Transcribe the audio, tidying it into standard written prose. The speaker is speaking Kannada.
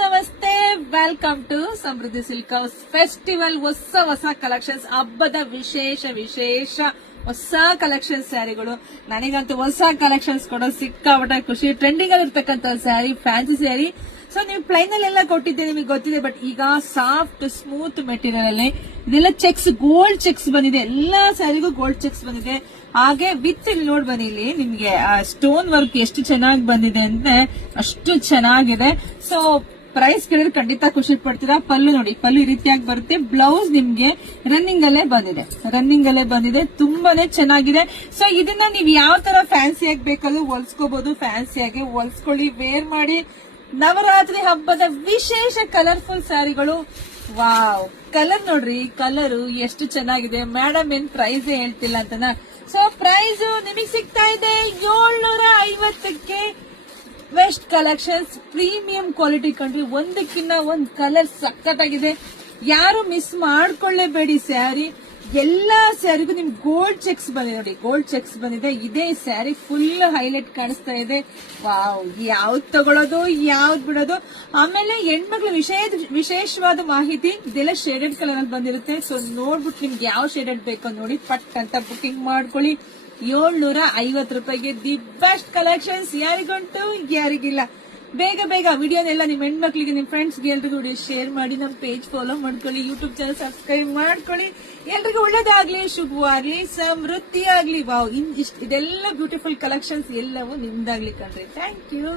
ನಮಸ್ತೆ, welcome to Samruddhi silk house festival. ಹೊಸ ಕಲೆಕ್ಷನ್ಸ್, ಹಬ್ಬದ ವಿಶೇಷ ಹೊಸ ಕಲೆಕ್ಷನ್ ಸ್ಯಾರಿಗಳು. ನನಗಂತೂ ಹೊಸ ಕಲೆಕ್ಷನ್ಸ್ ಕೊಡೋ ಸಿಕ್ಕಾಪಟ್ಟೆ ಖುಷಿ. ಟ್ರೆಂಡಿಂಗ್ ಅಲ್ಲಿ ಇರ್ತಕ್ಕಂಥ ಸ್ಯಾರಿ, ಫ್ಯಾನ್ಸಿ ಸ್ಯಾರಿ. ಸೊ ನೀವು ಪ್ಲೈನ್ ಅಲ್ಲೆಲ್ಲ ಕೊಟ್ಟಿದ್ದೆ, ನಿಮಗೆ ಗೊತ್ತಿದೆ. ಬಟ್ ಈಗ ಸಾಫ್ಟ್ ಸ್ಮೂತ್ ಮೆಟೀರಿಯಲ್ ಅಲ್ಲಿ ಇದೆಲ್ಲ ಚೆಕ್ಸ್, ಗೋಲ್ಡ್ ಚೆಕ್ಸ್ ಬಂದಿದೆ. ಎಲ್ಲಾ ಸ್ಯಾರಿಗೂ ಗೋಲ್ಡ್ ಚೆಕ್ಸ್ ಬಂದಿದೆ. ಹಾಗೆ ವಿತ್ ಇಲ್ಲಿ ನೋಡ್ ಬನ್ನಿ, ಇಲ್ಲಿ ನಿಮ್ಗೆ ಸ್ಟೋನ್ ವರ್ಕ್ ಎಷ್ಟು ಚೆನ್ನಾಗಿ ಬಂದಿದೆ ಅಂದ್ರೆ ಅಷ್ಟು ಚೆನ್ನಾಗಿದೆ. ಸೊ ಪ್ರೈಸ್ ಕೇಳಿದ್ರೆ ಖಂಡಿತ ಖುಷಿ ಪಡ್ತೀರಾ. ಪಲ್ಲು ನೋಡಿ, ಪಲ್ಲು ಈ ರೀತಿಯಾಗಿ ಬರುತ್ತೆ. ಬ್ಲೌಸ್ ನಿಮ್ಗೆ ರನ್ನಿಂಗ್ ಅಲ್ಲೇ ಬಂದಿದೆ. ತುಂಬಾನೇ ಚೆನ್ನಾಗಿದೆ. ಸೊ ಇದನ್ನ ನೀವು ಯಾವ ತರ ಫ್ಯಾನ್ಸಿಯಾಗಿ ಬೇಕಲ್ಲೂ ಹೊಲ್ಸ್ಕೋಬಹುದು. ಫ್ಯಾನ್ಸಿಯಾಗಿ ಹೊಲ್ಸ್ಕೊಳ್ಳಿ, ವೇರ್ ಮಾಡಿ. ನವರಾತ್ರಿ ಹಬ್ಬದ ವಿಶೇಷ ಕಲರ್ಫುಲ್ ಸ್ಯಾರಿಗಳು. ವಾವ್, ಕಲರ್ ನೋಡ್ರಿ, ಕಲರ್ ಎಷ್ಟು ಚೆನ್ನಾಗಿದೆ. ಮೇಡಮ್ ಏನ್ ಪ್ರೈಸ್ ಹೇಳ್ತಿಲ್ಲ ಅಂತನಾ? ಸೊ ಪ್ರೈಸ್ ನಿಮಗೆ ಸಿಗ್ತಾ ಇದೆ 750ಕ್ಕೆ. ವೆಸ್ಟ್ ಕಲೆಕ್ಷನ್ಸ್, ಪ್ರೀಮಿಯಂ ಕ್ವಾಲಿಟಿ ಕಂಡ್ರಿ. ಒಂದಕ್ಕಿಂತ ಒಂದ್ ಕಲರ್ ಸಖತ್ತಾಗಿದೆ. ಯಾರು ಮಿಸ್ ಮಾಡ್ಕೊಳ್ಳೇಬೇಡಿ. ಸ್ಯಾರಿ ಎಲ್ಲಾ ಸ್ಯಾರಿಗೂ ನಿಮ್ಗೆ ಗೋಲ್ಡ್ ಚೆಕ್ಸ್ ಬಂದಿದೆ ನೋಡಿ, ಗೋಲ್ಡ್ ಚೆಕ್ಸ್ ಬಂದಿದೆ. ಇದೇ ಸ್ಯಾರಿ ಫುಲ್ ಹೈಲೈಟ್ ಕಾಣಿಸ್ತಾ ಇದೆ. ವಾವ್, ಯಾವ್ದು ತಗೊಳ್ಳೋದು ಯಾವ್ದು ಬಿಡೋದು. ಆಮೇಲೆ ಹೆಣ್ಮಕ್ಳು ವಿಶೇಷವಾದ ಮಾಹಿತಿ, ಇದೆಲ್ಲ ಶೇಡೆಡ್ ಕಲರ್ ಅಲ್ಲಿ ಬಂದಿರುತ್ತೆ. ಸೊ ನೋಡ್ಬಿಟ್ಟು ನಿಮ್ಗೆ ಯಾವ ಶೇಡೆಡ್ ಬೇಕೋ ನೋಡಿ, ಪಟ್ ಅಂತ ಬುಕಿಂಗ್ ಮಾಡ್ಕೊಳ್ಳಿ. 750 ರೂಪಾಯಿಗೆ ದಿ ಬೆಸ್ಟ್ ಕಲೆಕ್ಷನ್ಸ್. ಯಾರಿಗುಂಟು ಯಾರಿಗಿಲ್ಲ. ಬೇಗ ವಿಡಿಯೋನೆಲ್ಲ ನಿಮ್ ಹೆಣ್ಮಕ್ಳಿಗೆ, ನಿಮ್ ಫ್ರೆಂಡ್ಸ್ಗೆ ಎಲ್ರಿಗೂ ವಿಡಿಯೋ ಶೇರ್ ಮಾಡಿ. ನಮ್ ಪೇಜ್ ಫಾಲೋ ಮಾಡ್ಕೊಳ್ಳಿ, ಯೂಟ್ಯೂಬ್ ಚಾನಲ್ ಸಬ್ಸ್ಕ್ರೈಬ್ ಮಾಡ್ಕೊಳ್ಳಿ. ಎಲ್ರಿಗೂ ಒಳ್ಳೇದಾಗ್ಲಿ, ಶುಭವಾಗ್ಲಿ, ಸಮೃದ್ಧಿ ಆಗ್ಲಿ. ವಾವ್, ಇದೆಲ್ಲ ಬ್ಯೂಟಿಫುಲ್ ಕಲೆಕ್ಷನ್ಸ್ ಎಲ್ಲವೂ ನಿಮ್ದಾಗ್ಲಿ ಕಣ್ರಿ. Thank you.